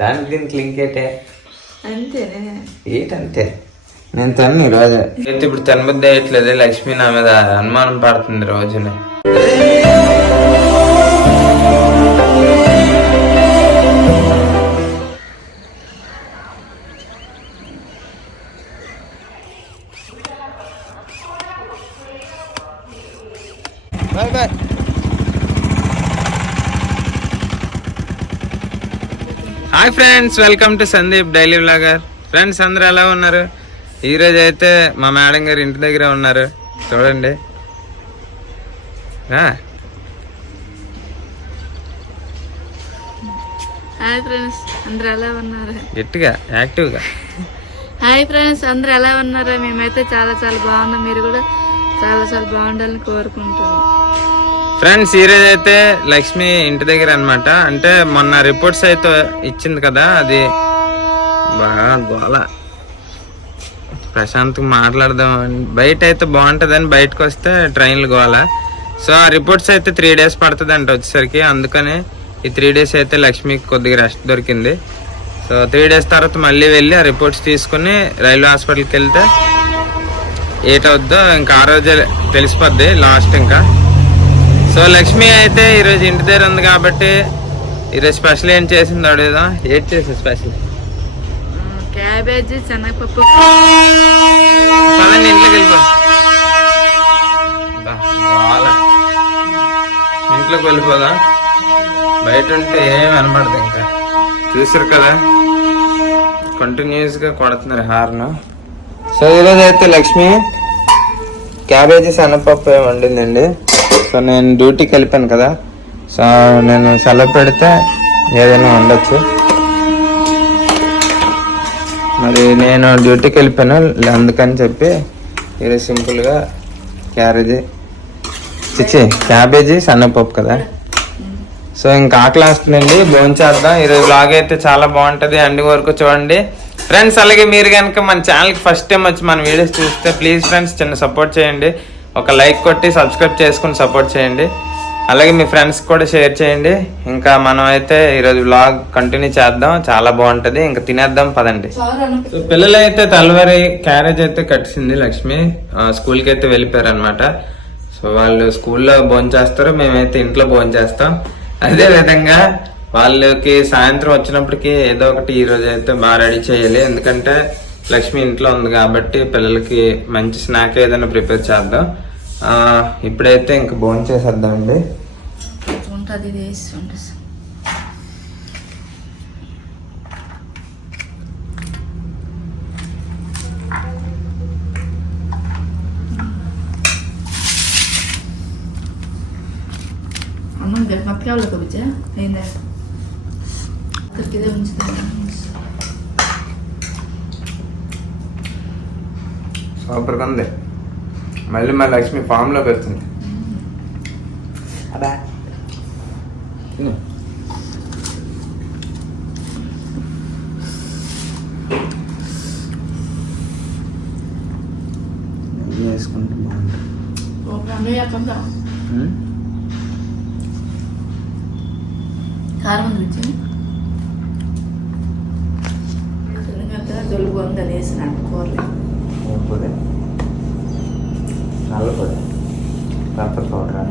దానికి దీనికి లింక్ ఏంటే అంతేనే ఏంటంతే నేను తను ఈరోజు అయితే ఇప్పుడు తినబుద్ధి అయ్యట్లేదు. లక్ష్మి నా మీద అనుమానం పడుతుంది రోజునే. Bye bye. Hi friends, welcome to Sandeep daily vlogger. Friends అందరూ ఎలా ఉన్నారు? ఈరోజు అయితే మా మేడం గారు ఇంటి దగ్గర ఉన్నారు. చూడండి హాయ్ ఫ్రెండ్స్ అందరూ ఎలా ఉన్నారు? గట్టిగా యాక్టివ్గా హాయ్ ఫ్రెండ్స్ అందరూ ఎలా ఉన్నారు? మేమైతే చాలా చాలా బాగున్నాం. మీరు కూడా చాలా చాలా బాగుండాలని కోరుకుంటున్నాం. ఫ్రెండ్స్ ఈరోజు అయితే లక్ష్మి ఇంటి దగ్గర అనమాట. అంటే మొన్న రిపోర్ట్స్ అయితే ఇచ్చింది కదా, అది బాగా గోల. ప్రశాంత్గా మాట్లాడదాం బయట అయితే బాగుంటుందని బయటకు వస్తే ట్రైన్లు గోల. సో ఆ రిపోర్ట్స్ అయితే 3 days పడుతుంది అంట వచ్చేసరికి. అందుకని ఈ 3 days అయితే లక్ష్మికి కొద్దిగా రెస్ట్ దొరికింది. సో 3 days తర్వాత మళ్ళీ వెళ్ళి ఆ రిపోర్ట్స్ తీసుకుని రైల్వే హాస్పిటల్కి వెళ్తే ఏటవుద్దో ఇంకా ఆ రోజే తెలిసిపోద్ది లాస్ట్. ఇంకా సో లక్ష్మి అయితే ఈరోజు ఇంటి దగ్గర ఉంది కాబట్టి ఈరోజు స్పెషల్ ఏం చేసింది అడుగుదా? ఏం చేసేది స్పెషల్? క్యాబేజీ శనగపప్పు. పదండి ఇంట్లోకి వెళ్ళిపో. ఇంట్లోకి వెళ్ళిపోదా? బయట ఉంటే ఏం వినపడదు. ఇంకా చూసారు కదా కంటిన్యూస్ గా కొడుతున్నారు హార్న్. సో ఈరోజు అయితే లక్ష్మి క్యాబేజీ శనగపప్పు ఏమి వండిందండి. సో నేను డ్యూటీకి వెళ్ళిపోయాను కదా, సో నేను సెలవు పెడితే ఏదైనా వండొచ్చు. మరి నేను డ్యూటీకి వెళ్ళిపోయాను అందుకని చెప్పి ఈరోజు సింపుల్గా క్యాబేజీ శనగపప్పు కదా. సో ఇంకా ఆకలి వస్తుందండి, భోంచేద్దాం. ఈరోజు బ్లాగ్ అయితే చాలా బాగుంటుంది, అన్ని వరకు చూడండి ఫ్రెండ్స్. అలాగే మీరు కనుక మన ఛానల్కి ఫస్ట్ టైం వచ్చి మన వీడియోస్ చూస్తే ప్లీజ్ ఫ్రెండ్స్ చిన్న సపోర్ట్ చేయండి. ఒక లైక్ కొట్టి సబ్స్క్రైబ్ చేసుకుని సపోర్ట్ చేయండి. అలాగే మీ ఫ్రెండ్స్ కూడా షేర్ చేయండి. ఇంకా మనం అయితే ఈరోజు వ్లాగ్ కంటిన్యూ చేద్దాం, చాలా బాగుంటుంది. ఇంకా తినేద్దాం పదండి. సో పిల్లలు అయితే తలవారి క్యారేజ్ అయితే కట్టింది లక్ష్మి. స్కూల్కి అయితే వెళ్ళిపోయారు అనమాట. సో వాళ్ళు స్కూల్లో భోంచేస్తారు, మేమైతే ఇంట్లో భోంచేస్తాం. అదే విధంగా వాళ్ళకి సాయంత్రం వచ్చినప్పటికి ఏదో ఒకటి ఈరోజు అయితే బాగా రెడీ చేయాలి. ఎందుకంటే లక్ష్మి ఇంట్లో ఉంది కాబట్టి పిల్లలకి మంచి స్నాక్ ఏదైనా ప్రిపేర్ చేద్దాం. ఇప్పుడైతే ఇంకా భోంచేసేద్దామండి. సూపర్గా ఉంది. మళ్ళీ మా లక్ష్మి ఫామ్లోకి వస్తుంది. అదా వేసుకుంటే బాగుంటుంది. కారం దొలుగు ఉందని వేసిన కూరలు. పొడి, నల్ల పొడి, పెప్పర్ పౌడర్.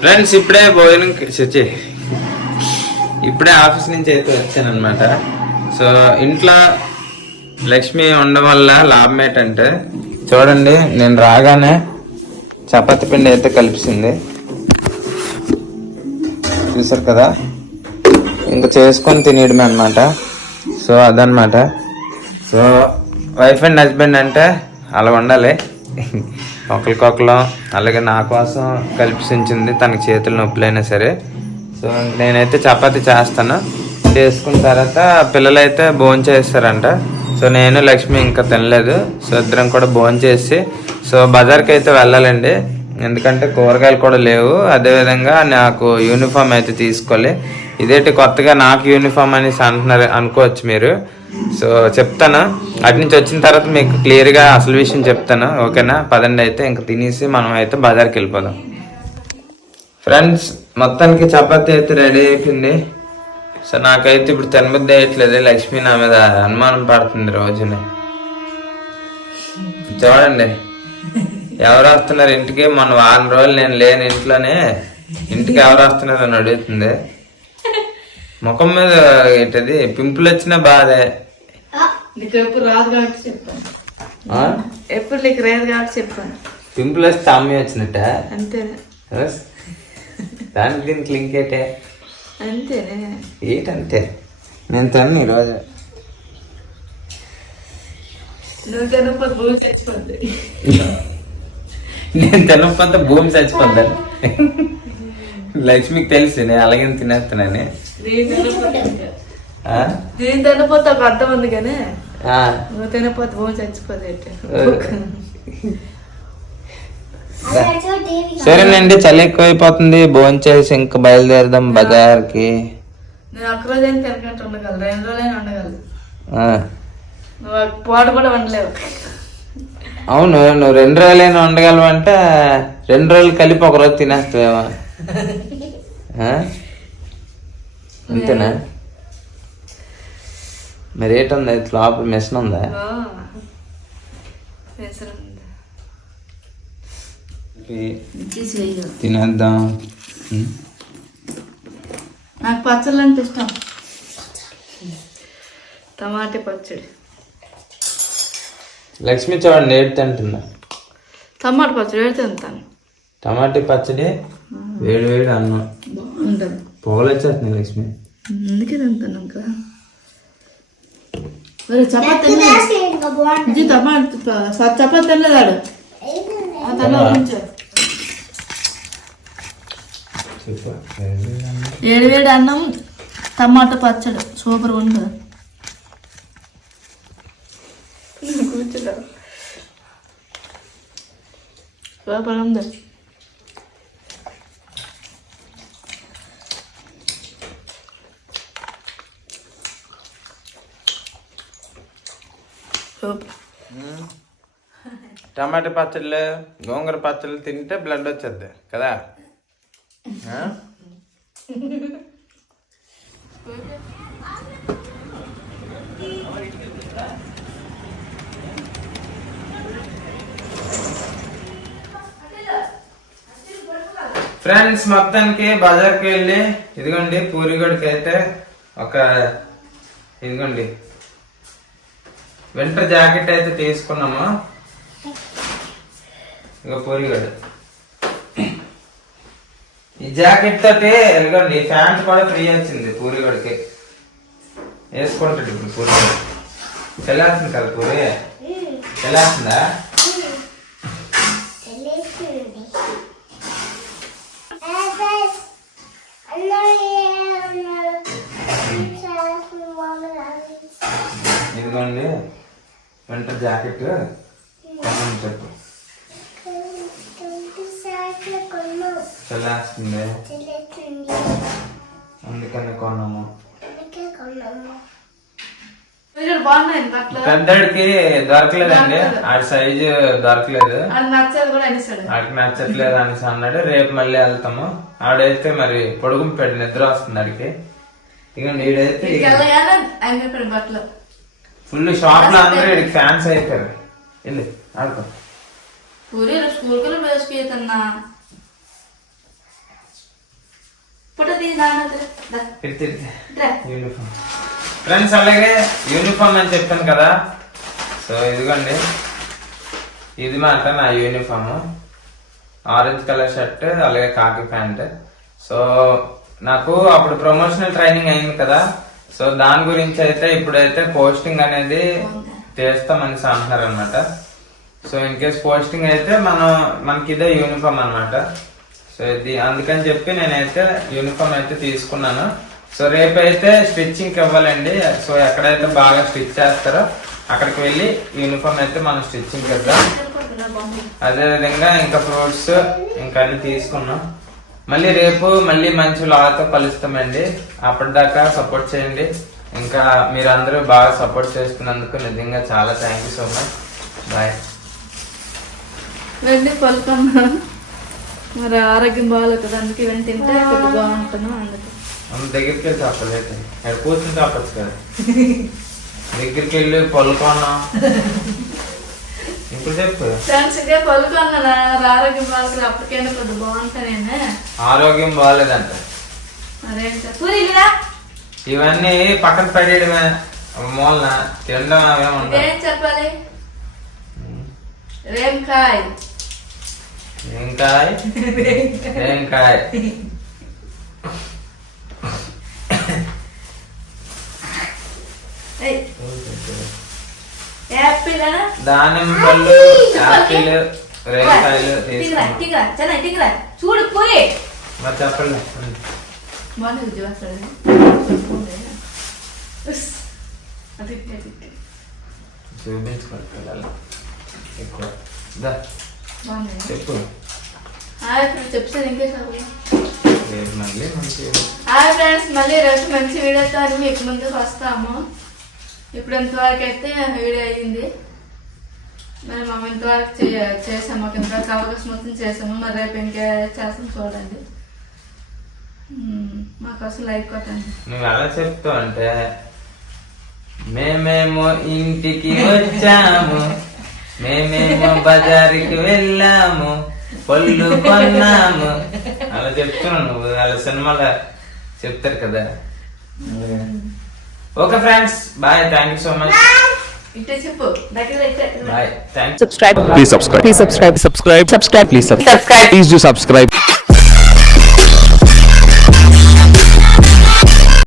ఫ్రెండ్స్ ఇప్పుడే భోజనం ఇప్పుడే ఆఫీస్ నుంచి అయితే వచ్చాను అనమాట. సో ఇంట్లో లక్ష్మి ఉండడం వల్ల లాభం ఏంటంటే చూడండి, నేను రాగానే చపాతి పిండి అయితే కలిపించింది, చూసారు కదా. ఇంకా చేసుకొని తినేయడమే అనమాట. సో అదనమాట. సో వైఫ్ అండ్ హస్బెండ్ అంటే అలా ఉండాలి, ఒకరికొకరు. అలాగే నా కోసం కల్పించింది, తనకి చేతులు నొప్పులైనా సరే. సో నేనైతే చపాతి చేస్తాను. చేసుకున్న తర్వాత పిల్లలైతే భోజనం చేస్తారంట. సో నేను లక్ష్మి ఇంకా తినలేదు. సో ఇద్దరం కూడా భోజనం చేసి సో బజార్కి అయితే వెళ్ళాలండి. ఎందుకంటే కూరగాయలు కూడా లేవు. అదేవిధంగా నాకు యూనిఫామ్ అయితే తీసుకోవాలి. ఇదేంటి కొత్తగా నాకు యూనిఫామ్ అనేసి అంటున్నారు అనుకోవచ్చు మీరు. సో చెప్తాను, అటు నుంచి వచ్చిన తర్వాత మీకు క్లియర్గా అసలు విషయం చెప్తాను. ఓకేనా? పదండి అయితే ఇంకా తినేసి మనం అయితే బజార్కి వెళ్ళిపోదాం. ఫ్రెండ్స్ మొత్తానికి చపాతీ అయితే రెడీ అయిపోయింది. సో నాకైతే ఇప్పుడు తినబుద్ధి అయ్యట్లేదు. లక్ష్మి నా మీద అనుమానం పడుతుంది రోజునే. చూడండి ఎవరు వస్తున్నారు ఇంటికి. మొన్న వారం రోజులు నేను లేని ఇంట్లోనే ఇంటికి ఎవరు వస్తున్నారు అని అడుగుతుంది. ముఖం మీద ఏంటది పింపుల్ వచ్చినా బాధే. నీకు ఎప్పుడు రాదు కాబట్టి చెప్పాను. ఎప్పుడు నీకు రాదు కాబట్టి చెప్పాను. పింపుల్ వస్తే అమ్మి వచ్చినట్ట అంతేనే. దానికి దీనికి లింక్ ఏంటే? అంతేనే. ఏంటంటే నేను తను ఈరోజు నువ్వు తినకపోతే భూమి చచ్చిపోద్ది. నేను తినకపోతే భూమి చచ్చిపోద్దాను. లక్ష్మికి తెలుసు నేను అలాగే తినేస్తానని. నేను తినపోతే ఒక అర్థం ఉంది కానీ నువ్వు తినపోతే భూమి చచ్చిపోతే. సరేనండి, చలి ఎక్కువైపోతుంది. భోంచేసి ఇంకా బయలుదేరదాం బజార్కి. నేను ఒక్కరోజు అయినా తినకంటే ఉండగలను, 2 రోజులైనా ఉండగలను. నువ్వు పూట కూడా ఉండలేవు. అవును, నువ్వు 2 రోజులైనా ఉండగలవు అంటే 2 రోజులు కలిపి ఒక రోజు తినేస్తావేమో. అంతేనా? మరి ఏంటుంది లోపల మిషన్ ఉందా? తినేద్దాం. నాకు పచ్చళ్ళు అంటే ఇష్టం. టమాటా పచ్చడి. లక్ష్మి చూడండి ఏడు తింటుందా? టమాటా పచ్చడి ఏడు తింటాను. టమాటా పచ్చడి వేడి వేడి అన్నం బాగుంటుంది. పొగలు వచ్చేస్తున్నాయి లక్ష్మి. అందుకే తింటాను. ఇంకా చపాతి చపాతి తినలేదాడు. వేడి వేడి అన్నం టమాటా పచ్చడి సూపర్ ఉంటుంది. కూర్చుంటా సూపర్ ఉంది. టమాటా పచ్చళ్ళు గోంగూర పచ్చళ్ళు తింటే బ్లడ్ వచ్చేద్ది కదా. ఫ్రెండ్స్ మొత్తానికి బజార్కి వెళ్ళి ఇదిగోండి పూరిగడికి అయితే ఒక ఇదిగోండి వింటర్ జాకెట్ అయితే తీసుకున్నాము. ఇక పూరిగడు ఈ జాకెట్ తోటి ఇదిగోండి ప్యాంట్ కూడా ఫ్రీ వచ్చింది పూరిగడికి. వేసుకుంటాడు ఇప్పుడు పూరిగడు. తెల్లాల్సింది కదా పూరి? తెల్లాల్సిందా? ఇదిగోండి వింటర్ జాకెట్ కొన్నాను చెప్పు. చల్లేస్తుంది అందుకని కొన్నాము. పెద్దడికి దొరకలేదండి, ఆడి సైజు దొరకలేదు, ఆడికి నచ్చట్లేదు అనేసి అన్నాడు. రేపు మళ్ళీ వెళ్తాము. ఆడైతే మరి పొడుగుంపాడు, నిద్ర వస్తుంది ఆడికి. ఇదిగోండి ఈడైతే ఫుల్ షాప్ లో అందరూ వీడికి ఫ్యాన్స్ అయిపోయారు. వెళ్ళి ఆడుకో. యూనిఫామ్ ఫ్రెండ్స్, అలాగే యూనిఫామ్ అని చెప్పాను కదా. సో ఇదిగోండి ఇది మాట నా యూనిఫామ్. ఆరెంజ్ కలర్ షర్ట్ అలాగే కాకి ప్యాంట్. సో నాకు అప్పుడు ప్రమోషనల్ ట్రైనింగ్ అయింది కదా. సో దాని గురించి అయితే ఇప్పుడైతే పోస్టింగ్ అనేది చేస్తామని అంటున్నారు అనమాట. సో ఇన్ కేస్ పోస్టింగ్ అయితే మనకి ఇదే యూనిఫామ్ అనమాట. సో ఇది అందుకని చెప్పి నేనైతే యూనిఫామ్ అయితే తీసుకున్నాను. సో రేపైతే స్టిచ్చింగ్ ఇవ్వాలండి. సో ఎక్కడైతే బాగా స్టిచ్ చేస్తారో అక్కడికి వెళ్ళి యూనిఫామ్ అయితే మనం స్టిచ్చింగ్ చేద్దాం. అదే విధంగా ఇంకా ఫ్రూట్స్ ఇంకా అన్ని తీసుకున్నాం. మళ్ళీ రేపు మళ్ళీ మంచి లాతో కలుస్తామండి. అప్పటిదాకా సపోర్ట్ చేయండి. ఇంకా మీరందరూ బాగా సపోర్ట్ చేస్తున్నందుకు నిజంగా చాలా thank you so much. Bye. వెళ్ళి పలుకున్నా మరి ఆరోగ్యం బాగాలేదు కదా, అందుకే ఇవన్నీ తింటే కొద్దిగా బాగుంటాను. అందుకే దగ్గరికి వెళ్ళి చెప్పలేదు, ఇక్కడ కూర్చుని చెప్పచ్చు కదా. దగ్గరికి వెళ్ళి పలుకున్నాం ఇప్పుడు చెప్పు. ఫ్రెండ్స్ గా పలుకున్నా ఆరోగ్యం బాగాలేదు, అప్పటికైనా కొద్దిగా బాగుంటానే. ఆరోగ్యం బాగాలేదంట. అదేంటా ఇవన్నీ పక్కన పడేయడమే, మూలన తినడం అవేముండవు. ఏం చెప్పాలి? రేంకాయ్ ఏంకాయ్ ఏంకాయ్ యాపిల్ దానిమ్మ పళ్ళు, యాపిల్, రేంకాయలు తీసుకున్నాం. చూడు పోయి మరి చెప్పండి. చూపించుకోవాలి ఎక్కువ. చెప్పు. చెప్తాను ఇంకేసారి. రేపు మళ్ళీ మంచి హాయ్ ఫ్రెండ్స్, మళ్ళీ రేపు మంచి వీడియోతో అని మీకు ముందుకు వస్తాము. ఇప్పుడు ఇంతవరకు అయితే వీడియో అయ్యింది. మరి మేము ఇంతవరకు చేసాము, మాకు ఇంతవరకు అవకాశం మొత్తం చేసాము. మరి రేపు ఇంకా చేస్తాం చూడండి. మాకోసం లైక్ కొట్టండి. నువ్వు ఎలా చెప్తావు అంటే మేమేమో ఇంటికి వచ్చాము, మేమేమో బజారుకి వెళ్ళాము, పళ్ళు కొన్నాము అలా చెప్తున్నావు నువ్వు. అలా సినిమాలో చెప్తారు కదా. Okay friends, bye. Thank you so much. ఇట్టే చెప్పు దగ్గర bye. Thank Subscribe. Please subscribe. Please subscribe. Subscribe. Please subscribe. Please do subscribe.